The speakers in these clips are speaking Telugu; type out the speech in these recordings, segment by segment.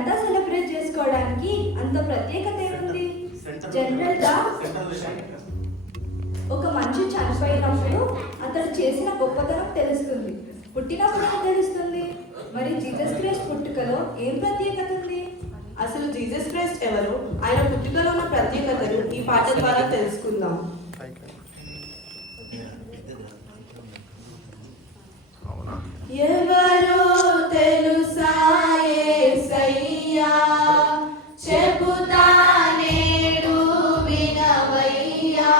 ఇదంతా సెలబ్రేట్ చేసుకోవడానికి అంత ప్రత్యేకత ఏముంది? జనరల్గా ఒక మనిషి చనిపోయినప్పుడు అతడు చేసిన గొప్పతనం తెలుస్తుంది, పుట్టినప్పుడు ఏం తెలుస్తుంది? మరి జీసస్ క్రైస్ట్ పుట్టుకలో ఏం ప్రత్యేకత ఉంది? అసలు జీసస్ క్రైస్ట్ ఎవరు, ఆయన పుట్టుకలో ఉన్న ప్రత్యేకతను ఈ పాట ద్వారా తెలుసుకుందాం. ఎవరో తెలుసా యేసయ్యా, చెబుతా నేడు వినవయ్యా,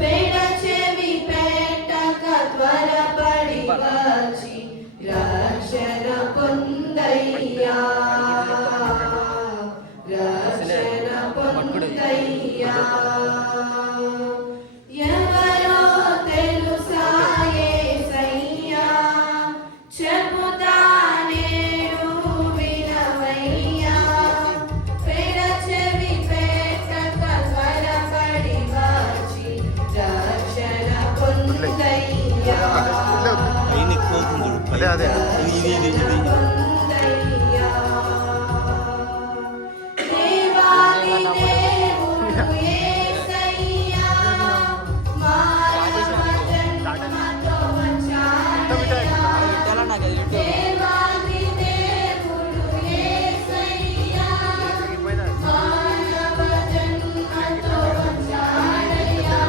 పెడ చెవి పెట్టక త్వరపడి వచ్చి రక్షణ పొందయ్యా, రక్షణ పొందయ్యా. ఎవరో తెలుసా యేసయ్యా, చెబుతా నేడు వినవయ్యా, పెడ చెవి పెట్టక త్వరపడి వచ్చి రక్షణ పొందయ్యా, అదే పొందయ్యా. దేవాది దేవుడు యేసయ్యా, మానవ జన్మతో వచ్చాడయ్యా. దేవాది దేవుడు యేసయ్యా, మానవ జన్మతో వచ్చాడయ్యా.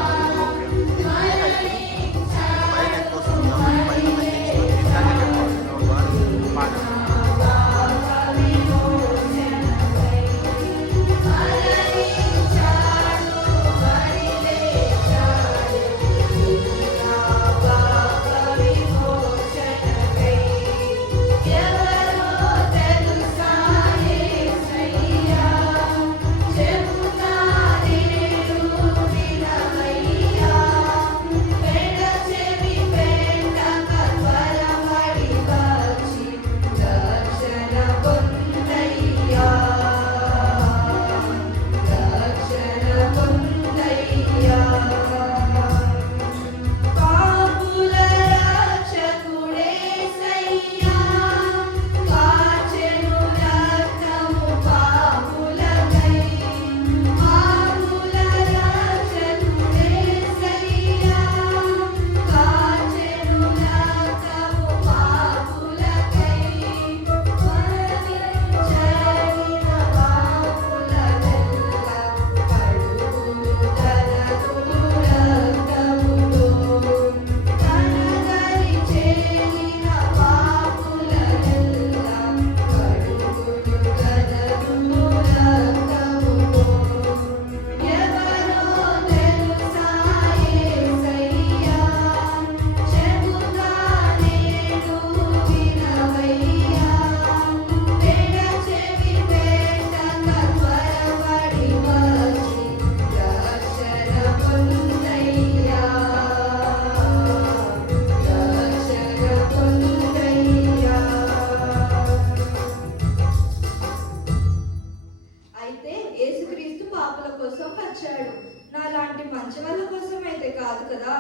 అయితే యేసుక్రీస్తు పాపుల కోసం వచ్చాడు, నాలాంటి మంచి వాళ్ళ కోసం అయితే కాదు కదా.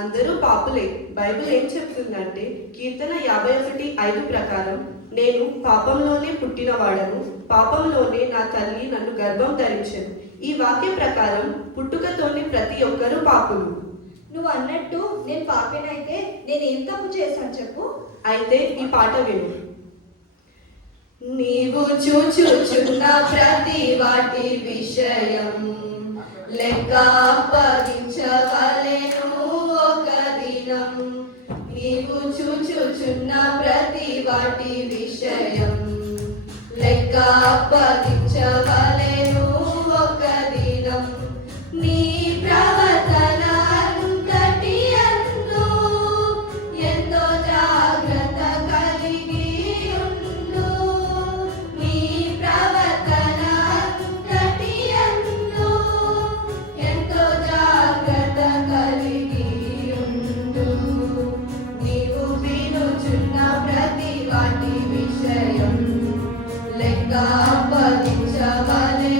అందరూ పాపులే. బైబిల్ ఏం చెప్తుందంటే కీర్తన 51:5 ప్రకారం, నేను పాపంలోనే పుట్టినవాడను, పాపంలోనే నా తల్లి నన్ను గర్భం ధరించెను. ఈ వాక్యం ప్రకారం పుట్టుకతోనే ప్రతి ఒక్కరూ పాపులు. నువ్వు అన్నట్టు నేను పాపినైతే నేనేం తప్పు చేశాను చెప్పు? అయితే ఈ పాట విను. నీవు చూచుచున్న ప్రతి వాటి విషయం లెక్క అప్పగించవలెను ఒక దినం. నీవు చూచుచున్న ప్రతి వాటి విషయం లెక్క అప్పగించవలెను ఒక దినం. నీ ప్రవర్తన అంతటి యందు ఎంతో జాగ్రత్త కలిగి ఉండు. నీ ప్రవర్తన అంతటి యందు ఎంతో జాగ్రత్త కలిగి ఉండు. నీవు వినుచున్న ప్రతి వాటి విషయం లెక్క అప్పగించవలెను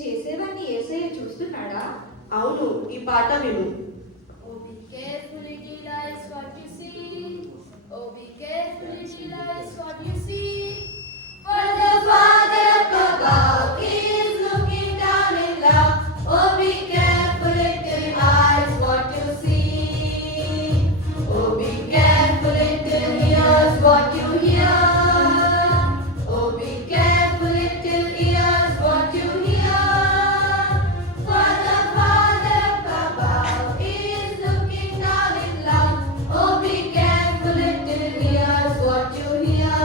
చేసేవన్నీ యేసయ్య చూస్తున్నాడా? అవును, ఈ పాట విను. Oh, be careful, little eyes, what you see. Oh, be careful, little eyes, what you see. For the Father up above is looking down in love. Oh, be careful, little eyes, what you see. Oh, be careful, little ears, what you hear. Oh, be careful, little ears, what you hear. For the Father up above is looking down in love. Oh, be careful, little ears, what you hear.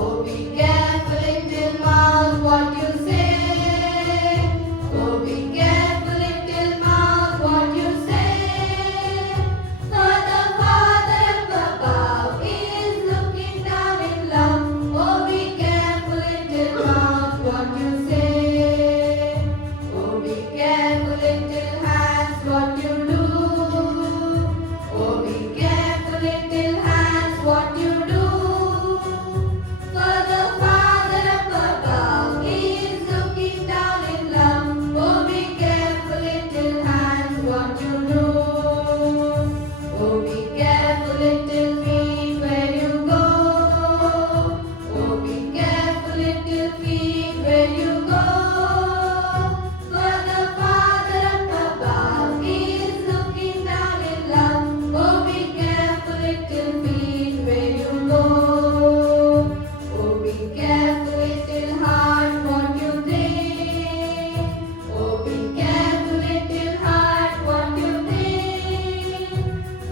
Oh, be careful, little mouth, what you say. Oh, be careful, little mouth, what you say. For the Father up above is looking down in love. Oh, be careful, little mouth, what you say. Oh, be careful, little hands, what you do. Oh, be careful, little hands, what you do. For the Father up above is looking down in love. Oh, be careful, little hands, what you do. Oh, be careful, little feet, where you go. Oh, be careful, little feet, where you go. For the Father up above is looking down in love. Oh, be careful, little feet, where you go. Oh, be careful, little heart, what you think. Oh, be careful, little heart, what you think.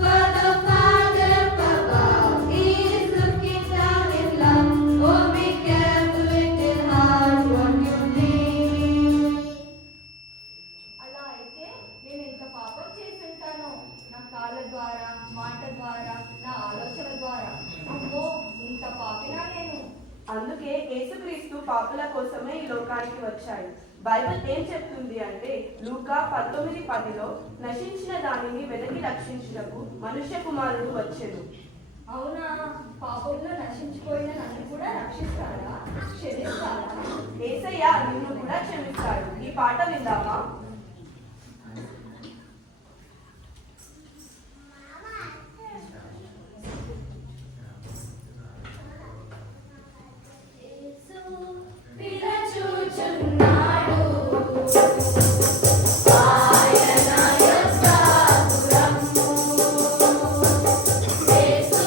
For the Father up above is looking down in love. Oh, be careful, little heart, what you think. అలా అయితే నేను ఎంత పాపం చేసి ఉంటానో, నా కాళ్ళ ద్వారా, మాట ద్వారా, నా ఆలోచన ద్వారా. అమ్మో, ఇంత పాపినా నేను. అందుకే యేసుక్రీస్తు పాపుల కోసమే ఈ లోకానికి వచ్చాడు. బైబిల్ ఏం చెప్తుంది అంటే లూకా 19:10లో నశించిన దానిని వెనక్కి రక్షించుటకు మనుష్య కుమారుడు వచ్చెను. అవునా? పాపంలో నశించిపోయిన నన్ను కూడా రక్షిస్తాడా? క్షమిస్తాడా? యేసయ్య నిన్ను కూడా క్షమిస్తాడు. ఈ పాట విందామా? యేసు పిలచుచున్నాడు. ఆయన యొక్క పురము. యేసు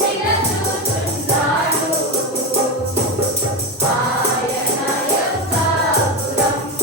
పిలచుచున్నాడు. ఆయన యొక్క పురము.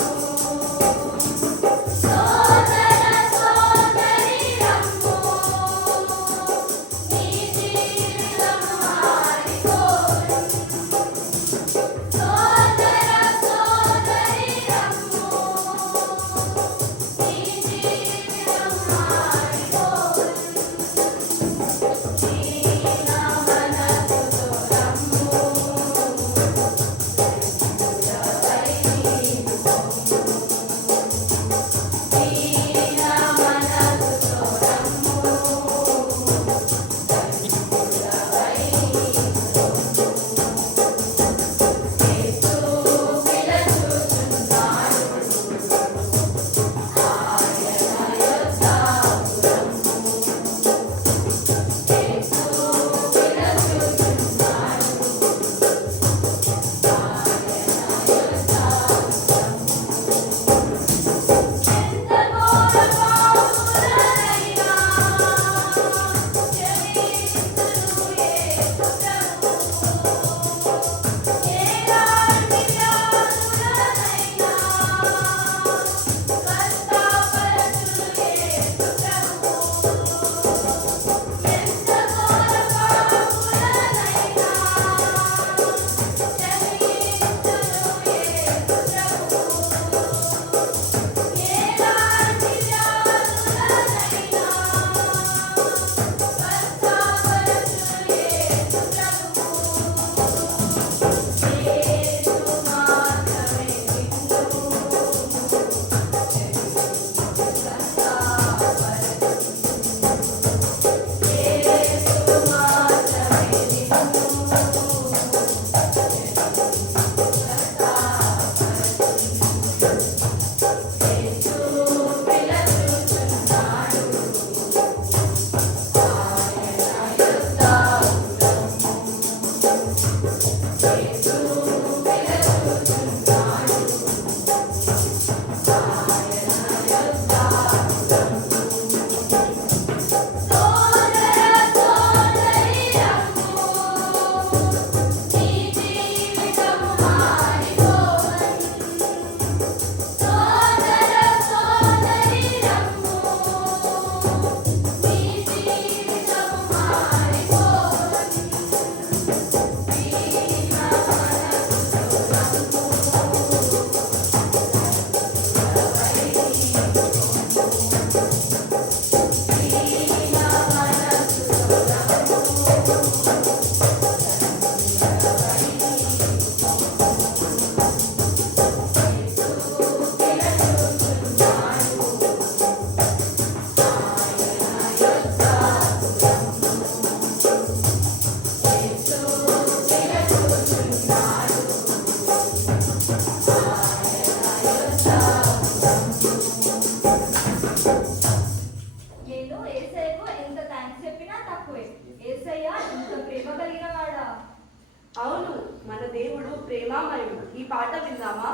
అవును, మన దేవుడు ప్రేమామయుడు. ఈ పాట విందామా?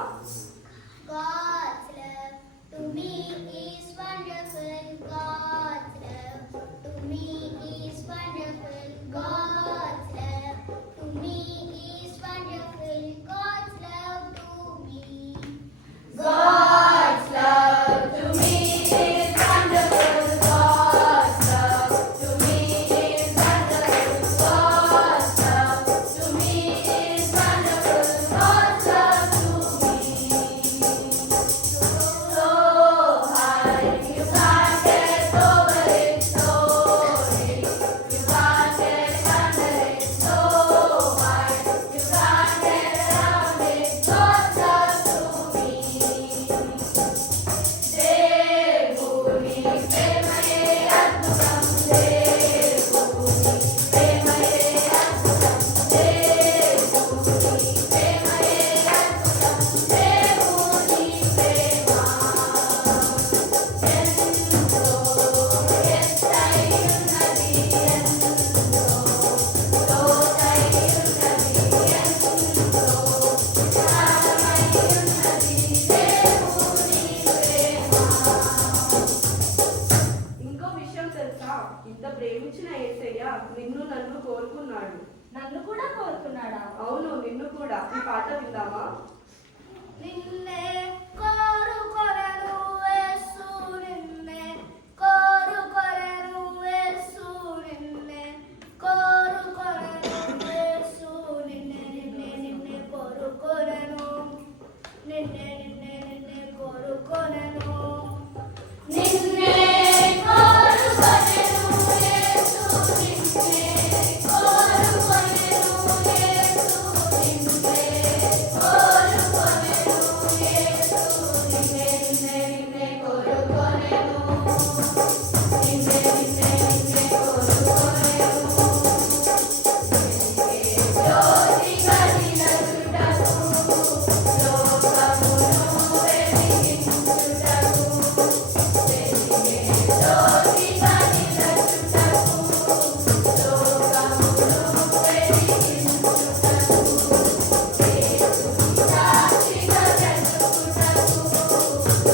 God's love to me is wonderful. God's love to me is wonderful. God's love to me is wonderful. God's love to me. God's love to me is wonderful. God's love to me is wonderful. God's love to me is wonderful. God's love to me. So high, you can't get over it. So deep, you can't get under it. So wide, you can't get around it. God's love to me. దేవుని ప్రేమయే అద్భుతం. దేవుని ప్రేమయే అద్భుతం. దేవుని ప్రేమయే అద్భుతం. దేవుని ప్రేమ ఎంతో ఎత్తైయున్నది, ఎంతో లోతైయున్నది, ఎంతో విశాలమైయున్నది దేవుని ప్రేమ. ఇంకో విషయం తెలుసా? ఇంత ప్రేమించిన యేసయ్య నిన్ను నన్ను కోరుకున్నాడు. నన్ను కూడా కోరుకున్నాడా? అవును, నిన్ను కూడా. ఈ పాట విందామా? నిన్నే కోరుకొనెను యేసు, నిన్నే కోరుకొనెను యేసు, నిన్నే కోరుకొనెను యేసు, నిన్నే నిన్నే నిన్నే కోరుకొనెను, నిన్నే నిన్నే నిన్నే కోరుకొనెను, నిన్నే కోరుకొనెను యేసు, నిన్నే కోరుకొనెను యేసు, నిన్నే కోరుకొనెను యేసు, నిన్నే నిన్నే నిన్నే కోరుకొనెను, నిన్నే నిన్నే నిన్నే కోరుకొనెను. జ్యోతి కలిగినచుటకు, లోకమును వెలిగించుటకు, జ్యోతి కలిగినచుటకు, లోకమును వెలిగించుటకు, సాక్షిగా బ్రతుకుటకు,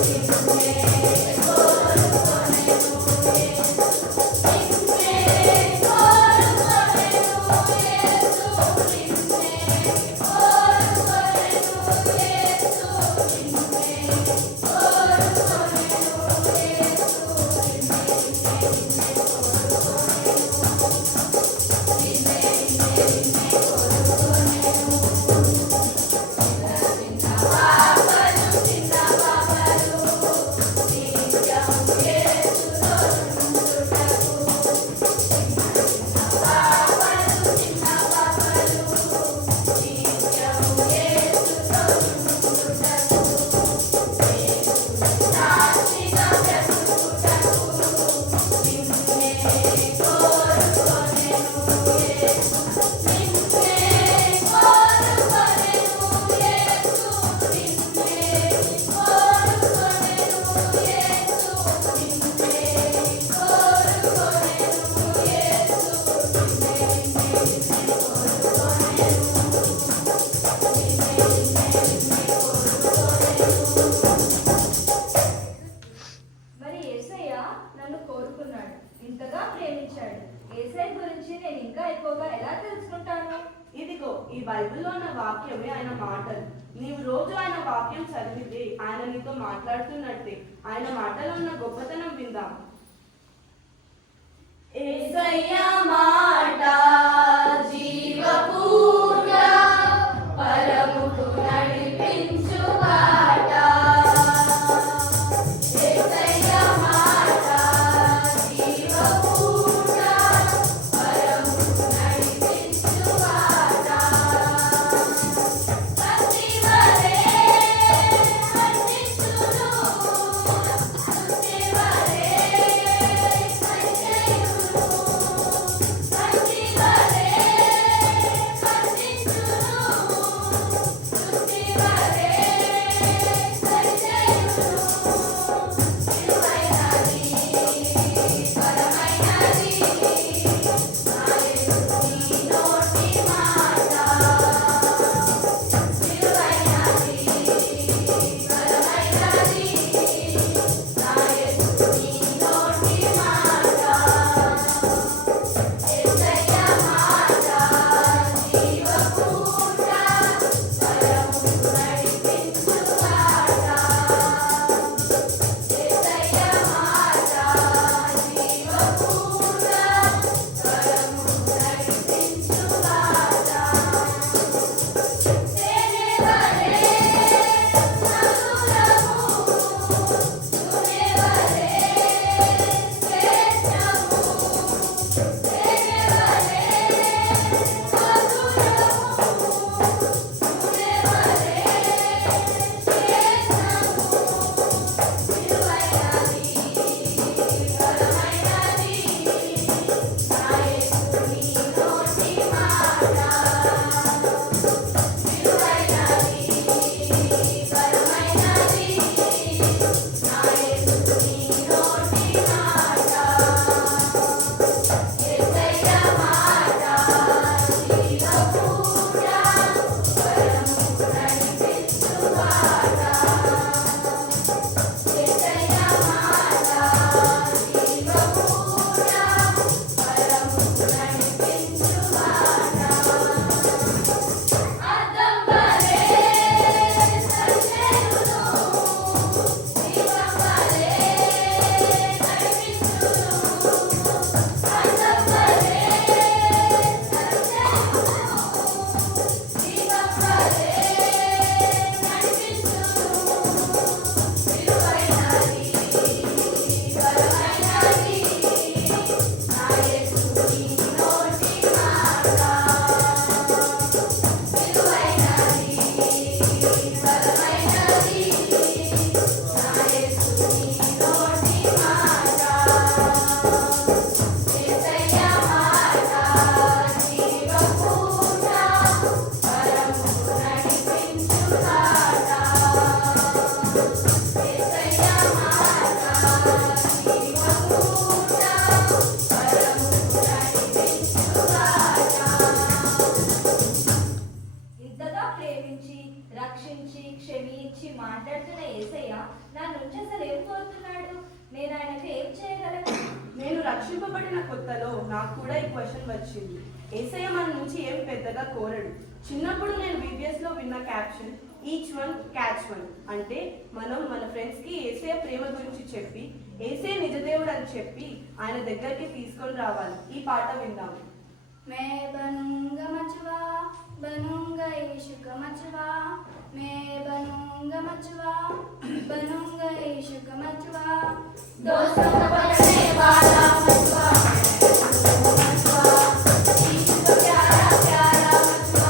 నిన్నే కోరుకొనెను యేసు, నిన్నే కోరుకొనెను యేసు, నిన్నే కోరుకొనెను యేసు, నిన్నే కోరుకొనెను యేసు, నిన్నే నిన్నే మరి యేసయ్య నన్ను కోరుకున్నాడు, ఇంతగా ప్రేమించాడు. యేసయ్య గురించి నేను ఇంకా ఎక్కువగా ఎలా తెలుసుకుంటాను? ఇదిగో ఈ బైబిల్లో ఉన్న వాక్యమే ఆయన మాటలు. నీవు రోజు ఆయన వాక్యం చదివితే ఆయన నీతో మాట్లాడుతున్నట్టే. ఆయన మాటలో ఉన్న గొప్పతనం విందాం. యేసయ్య మాట జీవపూర్ణ, పరముకు నడిపించు బాట. యేసయ్య మాట జీవపూర్ణ, పరముకు నడిపించు బాట. పసివలే అందించును, పసివలే సంచయును, పసివలే గురించి మాట్లాడుతున్న యేసయ్య నా నుంచి అసలు ఏం కోరుతున్నాడు? నేను ఆయనకు ఏం చేయగలను? నేను రక్షింపబడిన కొత్తలో నాకు కూడా ఈ క్వశ్చన్ వచ్చింది. యేసయ్య మన నుంచి ఏం పెద్దగా కోరడు. చిన్నప్పుడు నేను VBS లో విన్న caption each one catch one అంటే మనం మన ఫ్రెండ్స్కి యేసయ్య ప్రేమ గురించి చెప్పి యేసయ్య నిజదేవుడు అని చెప్పి ఆయన దగ్గరికి తీసుకొని రావాలి. ఈ పాట విందాం. मैं बनूंगा मचवा बनूंगा यीशु का मचवा मैं बनूंगा मचवा बनूंगा यीशु का मचवा दोस्तों को पकड़ने वाला मचवा मचवा यीशु का प्यारा प्यारा मचवा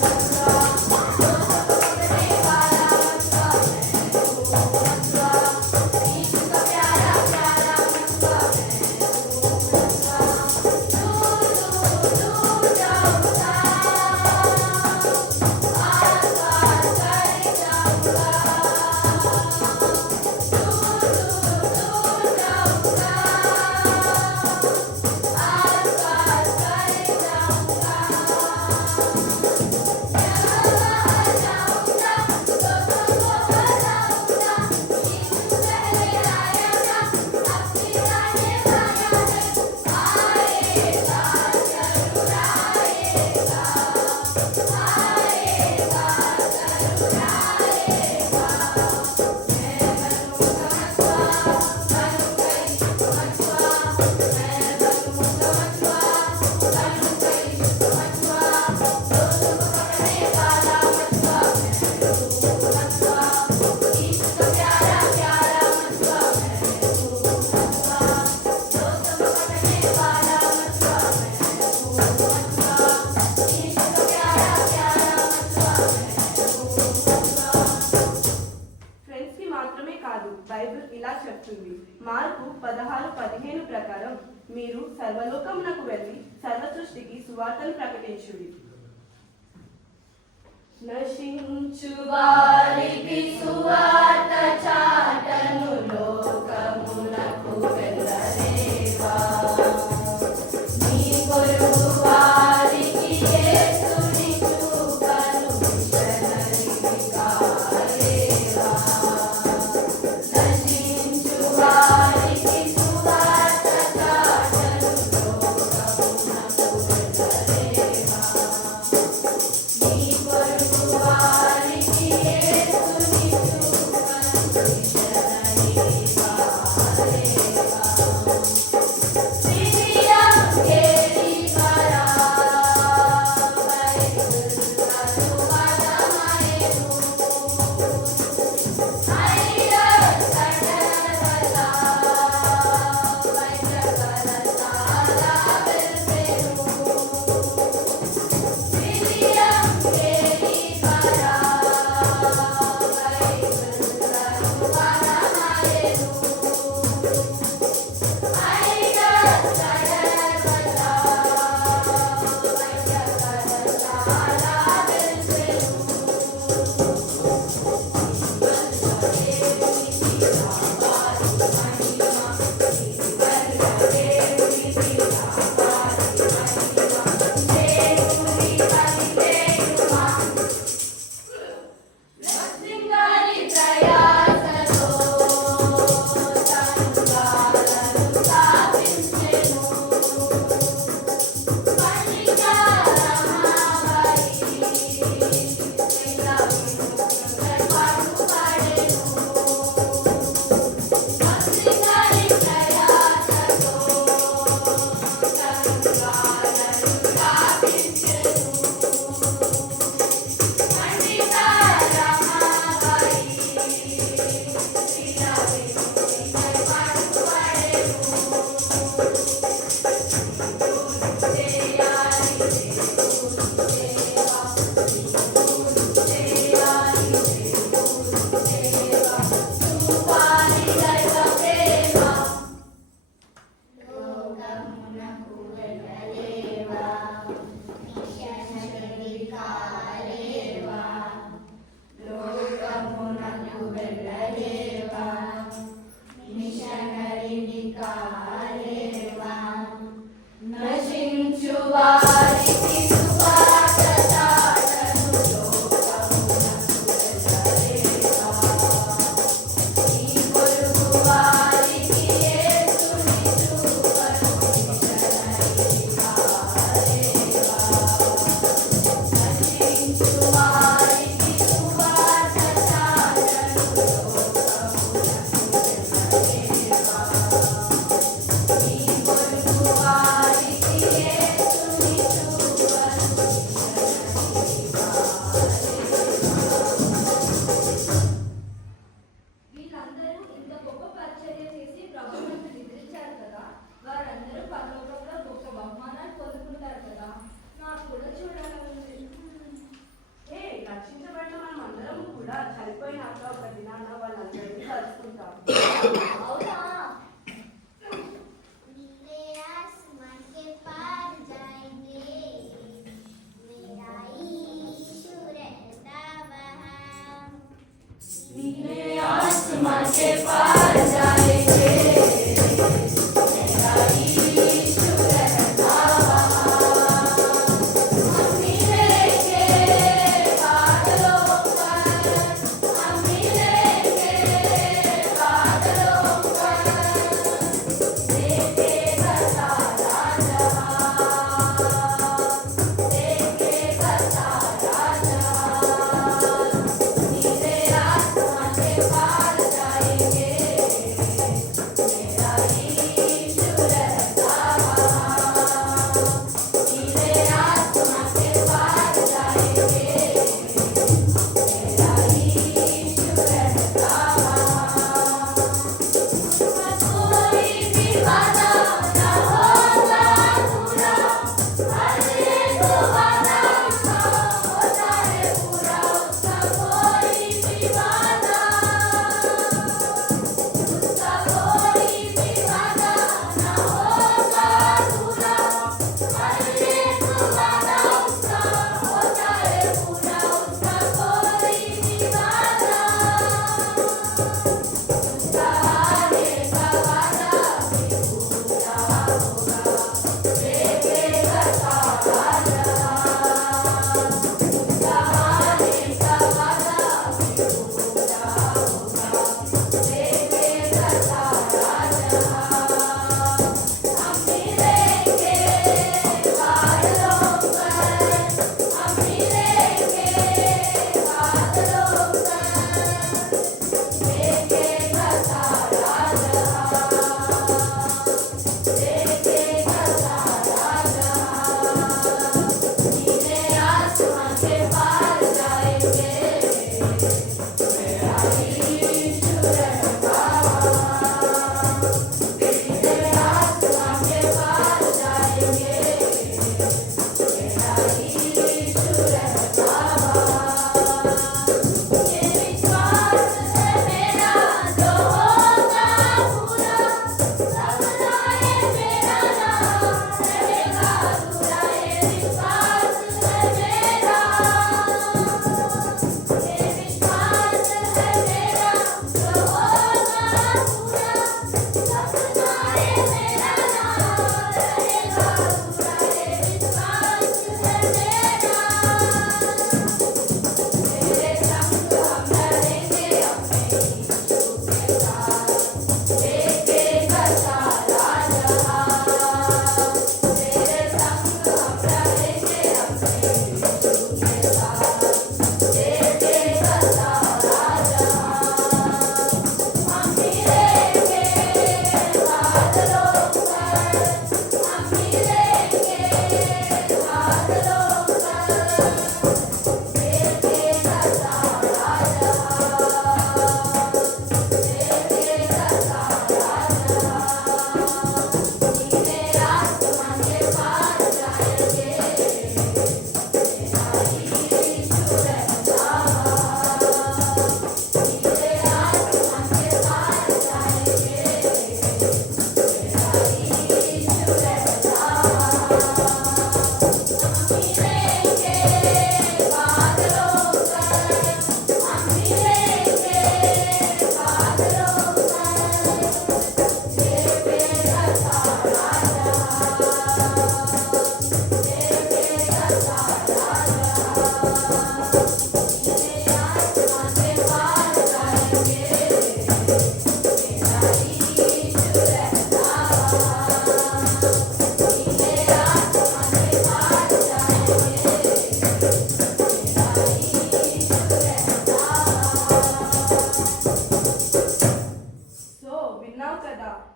मचवा दोस्तों को पकड़ने वाला मचवा मचवा यीशु का प्यारा प्यारा मचवा బైబిల్ ఇలా చెప్తుంది. మార్కు 16:15 ప్రకారం మీరు సర్వలోకమునకు వెళ్ళి సర్వ సృష్టికి సువార్తను ప్రకటించుడి. నశించు వారికి సువార్త చాటను లోకమునకు వెళ్ళలేవా నీ కొరకు వారికి యేసుని చూపను మిషనరీ కాలేవా నశించు వారికి సువార్త చాటను లోకమునకు వెళ్ళలేవా నీ కొరకు వారికి యేసుని చూపను మిషనరీ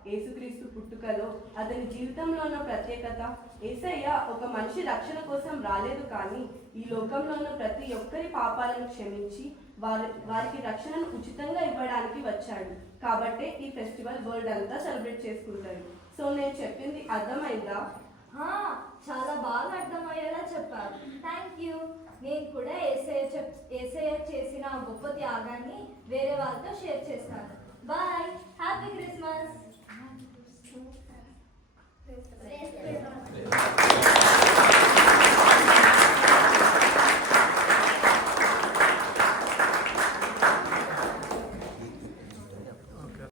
యేసుక్రీస్తు పుట్టుకలో అతని జీవితంలో ఉన్న ప్రత్యేకత, యేసయ్య ఒక మనిషి రక్షణ కోసం రాలేదు, కానీ ఈ లోకంలో ఉన్న ప్రతి ఒక్కరి పాపాలను క్షమించి వారికి రక్షణను ఉచితంగా ఇవ్వడానికి వచ్చాడు. కాబట్టే ఈ ఫెస్టివల్ వరల్డ్ అంతా సెలబ్రేట్ చేసుకుంటారు. సో నేను చెప్పింది అర్థమైందా? చాలా బాగా అర్థమయ్యేలా చెప్పారు. Thank you. నేను కూడా యేసయ్య చేసిన గొప్ప త్యాగాన్ని వేరే వాళ్ళతో షేర్ చేస్తాను. బాయ్. Happy Christmas.